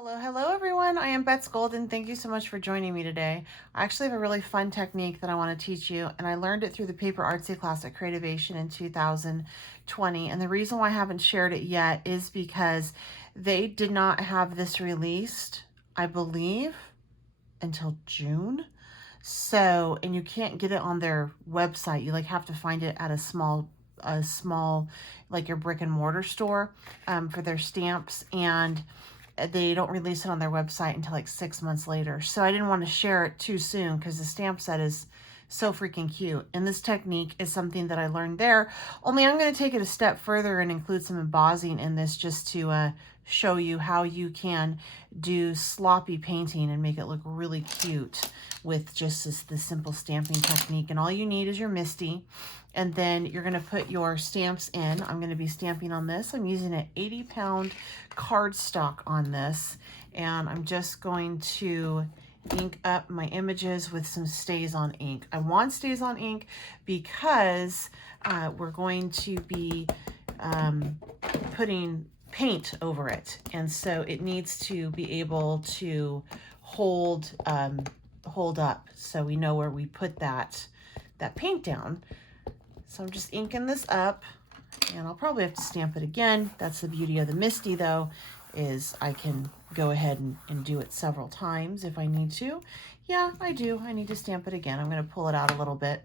Hello everyone. I am Bets Golden. Thank you so much for joining me today. I actually have a really fun technique that I want to teach you, and I learned it through the Paper Artsy class at Creativation in 2020. And the reason why I haven't shared it yet is because they did not have this released, I believe, until June. So, and you can't get it on their website. You have to find it at a small like your brick and mortar store for their stamps, and they don't release it on their website until like 6 months later. So I didn't want to share it too soon because the stamp set is so freaking cute. And this technique is something that I learned there, only I'm going to take it a step further and include some embossing in this just to show you how you can do sloppy painting and make it look really cute with just this simple stamping technique. And all you need is your MISTI, and then you're going to put your stamps in. I'm going to be stamping on this. I'm using an 80-pound cardstock on this, and I'm just going to ink up my images with some StazOn ink. I want StazOn ink because we're going to be putting paint over it, and so it needs to be able to hold up, so we know where we put that paint down. So I'm just inking this up, and I'll probably have to stamp it again. That's the beauty of the MISTI, though, is I can go ahead and do it several times if I need to. Yeah, I do. I need to stamp it again. I'm going to pull it out a little bit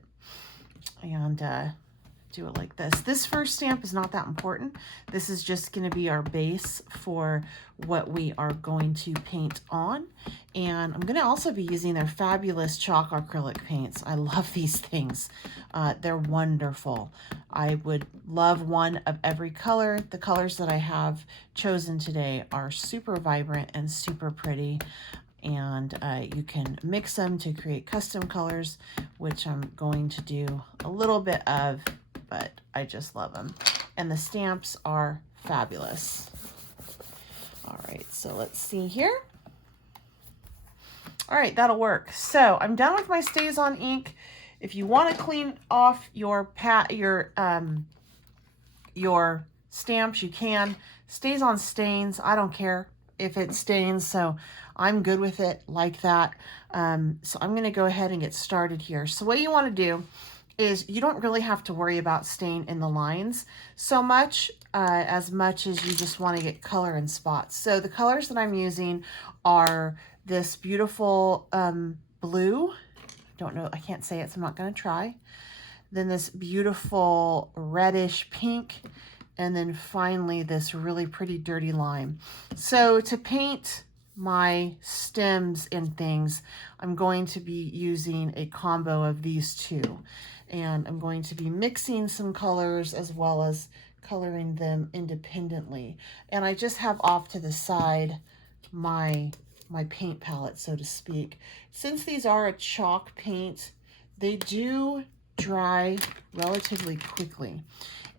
and do it like this. This first stamp is not that important. This is just going to be our base for what we are going to paint on. And I'm going to also be using their fabulous chalk acrylic paints. I love these things. They're wonderful. I would love one of every color. The colors that I have chosen today are super vibrant and super pretty. And you can mix them to create custom colors, which I'm going to do a little bit of, but I just love them. And the stamps are fabulous. All right, so let's see here. All right, that'll work. So I'm done with my StazOn ink. If you want to clean off your stamps, you can. StazOn stains. I don't care if it stains, so I'm good with it like that. So I'm going to go ahead and get started here. So what you want to do is you don't really have to worry about stain in the lines so much, as you just want to get color and spots. So the colors that I'm using are this beautiful blue. Don't know, I can't say it, so I'm not going to try. Then this beautiful reddish pink, and then finally this really pretty dirty lime. So to paint my stems and things, I'm going to be using a combo of these two. And I'm going to be mixing some colors as well as coloring them independently. And I just have off to the side my paint palette, so to speak. Since these are a chalk paint, they do dry relatively quickly.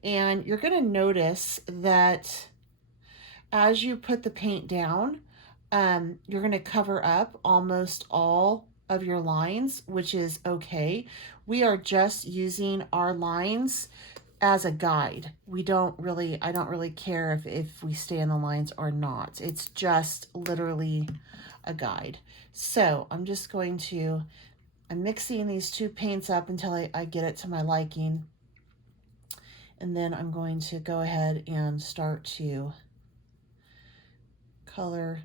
And you're going to notice that as you put the paint down, you're going to cover up almost all of your lines, which is okay. We are just using our lines as a guide. I don't really care if we stay in the lines or not. It's just literally a guide. So I'm mixing these two paints up until I get it to my liking. And then I'm going to go ahead and start to color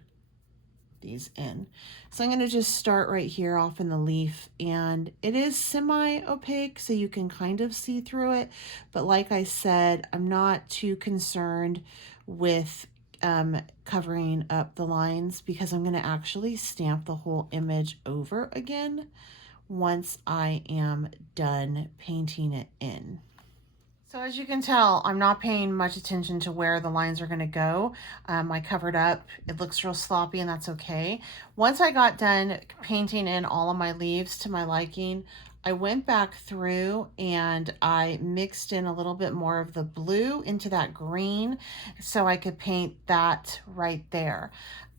these in. So I'm going to just start right here off in the leaf, and it is semi-opaque, so you can kind of see through it. But like I said, I'm not too concerned with covering up the lines, because I'm going to actually stamp the whole image over again once I am done painting it in. So as you can tell, I'm not paying much attention to where the lines are going to go. I covered up. It looks real sloppy, and that's okay. Once I got done painting in all of my leaves to my liking, I went back through and I mixed in a little bit more of the blue into that green so I could paint that right there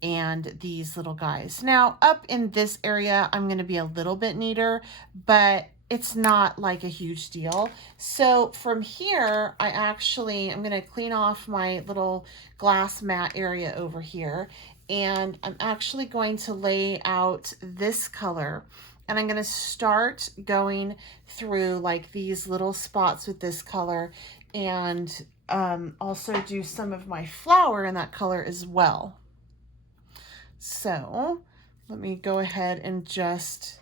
and these little guys. Now, up in this area, I'm going to be a little bit neater, but it's not like a huge deal. So from here, I'm going to clean off my little glass mat area over here. and I'm actually going to lay out this color, and I'm going to start going through like these little spots with this color, and also do some of my flower in that color as well. So let me go ahead and just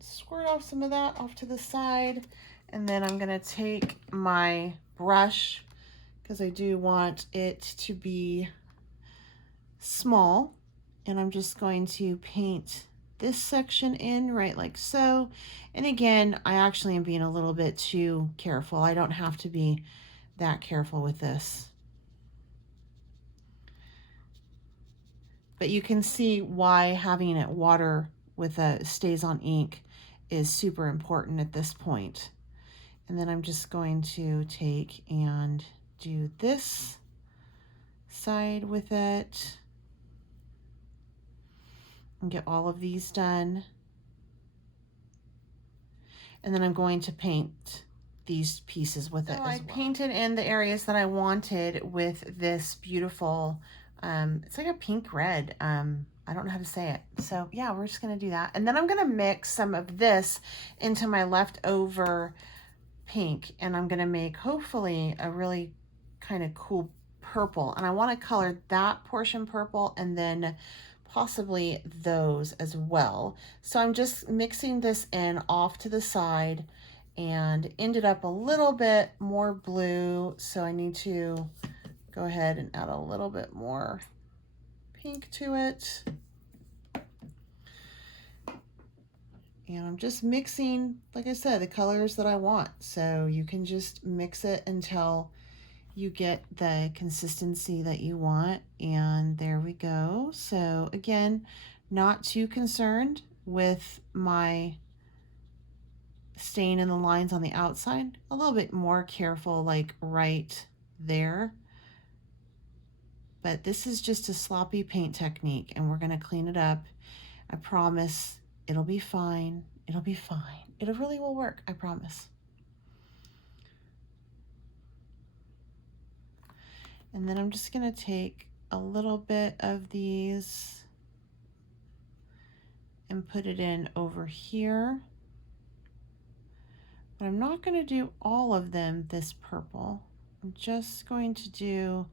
squirt off some of that off to the side. And then I'm going to take my brush, because I do want it to be small, and I'm just going to paint this section in right like so. And again, I actually am being a little bit too careful. I don't have to be that careful with this. But you can see why having it water with a stays on ink is super important at this point. And then I'm just going to take and do this side with it and get all of these done. And then I'm going to paint these pieces with it as well. I painted in the areas that I wanted with this beautiful, it's like a pink red. I don't know how to say it. So yeah, we're just gonna do that. And then I'm gonna mix some of this into my leftover pink, and I'm gonna make hopefully a really kind of cool purple. And I wanna color that portion purple and then possibly those as well. So I'm just mixing this in off to the side and ended up a little bit more blue. So I need to go ahead and add a little bit more pink to it. And I'm just mixing, like I said, the colors that I want. So you can just mix it until you get the consistency that you want. And there we go. So again, not too concerned with my stain in the lines on the outside. A little bit more careful, like right there. But this is just a sloppy paint technique, and we're gonna clean it up. I promise it'll be fine. It'll be fine. It really will work, I promise. And then I'm just gonna take a little bit of these and put it in over here. But I'm not gonna do all of them this purple. I'm just going to do,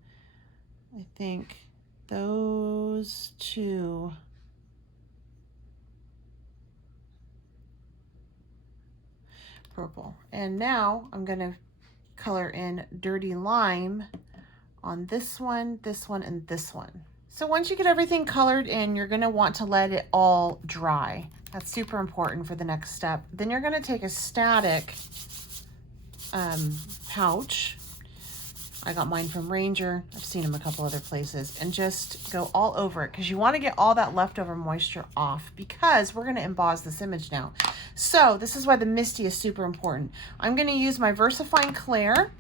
I think, those two. Purple. And now I'm gonna color in Dirty Lime on this one, and this one. So once you get everything colored in, you're gonna want to let it all dry. That's super important for the next step. Then you're gonna take a static pouch. I got mine from Ranger. I've seen them a couple other places, and just go all over it, because you want to get all that leftover moisture off, because we're going to emboss this image now. So this is why the Misty is super important. I'm going to use my VersaFine Clair,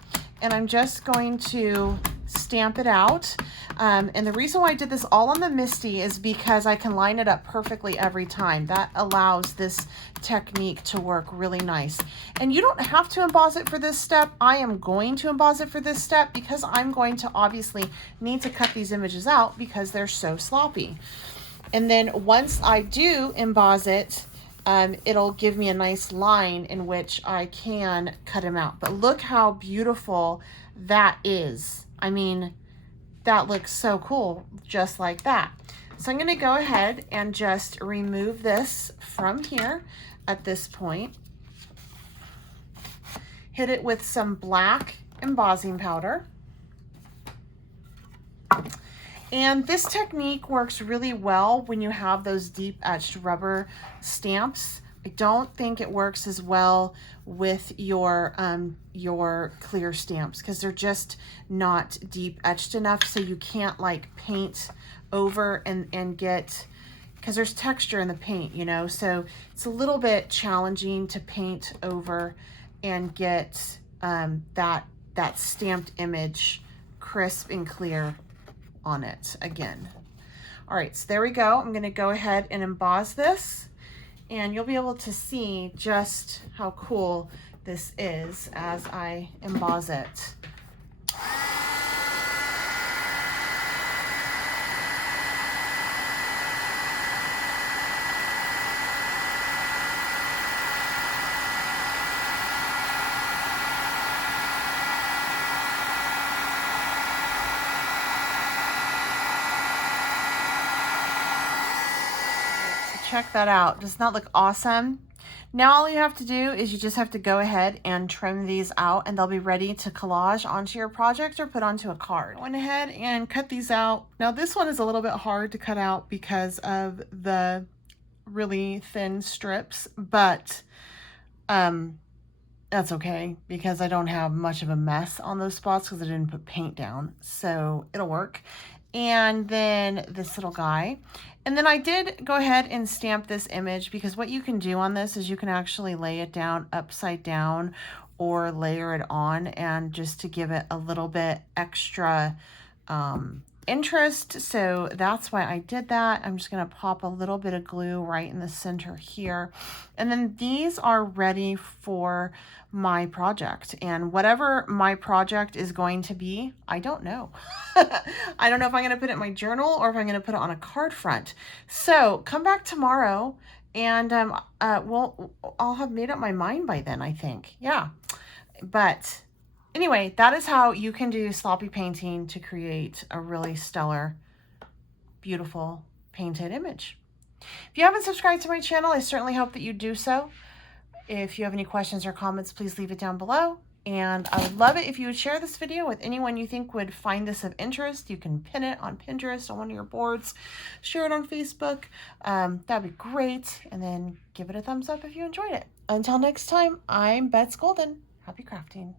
and I'm just going to stamp it out. And the reason why I did this all on the Misty is because I can line it up perfectly every time. That allows this technique to work really nice. And you don't have to emboss it for this step. I am going to emboss it for this step because I'm going to obviously need to cut these images out because they're so sloppy. And then once I do emboss it, it'll give me a nice line in which I can cut them out. But look how beautiful that is. I mean, that looks so cool, just like that. So I'm gonna go ahead and just remove this from here at this point. Hit it with some black embossing powder. And this technique works really well when you have those deep etched rubber stamps. I don't think it works as well with your clear stamps, because they're just not deep etched enough, so you can't like paint over and get, because there's texture in the paint, you know, so it's a little bit challenging to paint over and get that stamped image crisp and clear on it again. All right, so there we go. I'm going to go ahead and emboss this, and you'll be able to see just how cool this is as I emboss it. check that out. Doesn't that look awesome? Now all you have to do is you just have to go ahead and trim these out, and they'll be ready to collage onto your project or put onto a card. I went ahead and cut these out. Now this one is a little bit hard to cut out because of the really thin strips, but that's okay because I don't have much of a mess on those spots because I didn't put paint down, so it'll work. And then this little guy. And then I did go ahead and stamp this image because what you can do on this is you can actually lay it down upside down or layer it on, and just to give it a little bit extra interest. So that's why I did that. I'm just going to pop a little bit of glue right in the center here. And then these are ready for my project, and whatever my project is going to be, I don't know. I don't know if I'm going to put it in my journal or if I'm going to put it on a card front. So come back tomorrow and I'll have made up my mind by then, I think. Yeah. But anyway, that is how you can do sloppy painting to create a really stellar, beautiful painted image. If you haven't subscribed to my channel, I certainly hope that you do so. If you have any questions or comments, please leave it down below. And I would love it if you would share this video with anyone you think would find this of interest. You can pin it on Pinterest on one of your boards, share it on Facebook. That'd be great. And then give it a thumbs up if you enjoyed it. Until next time, I'm Bets Golden. Happy crafting.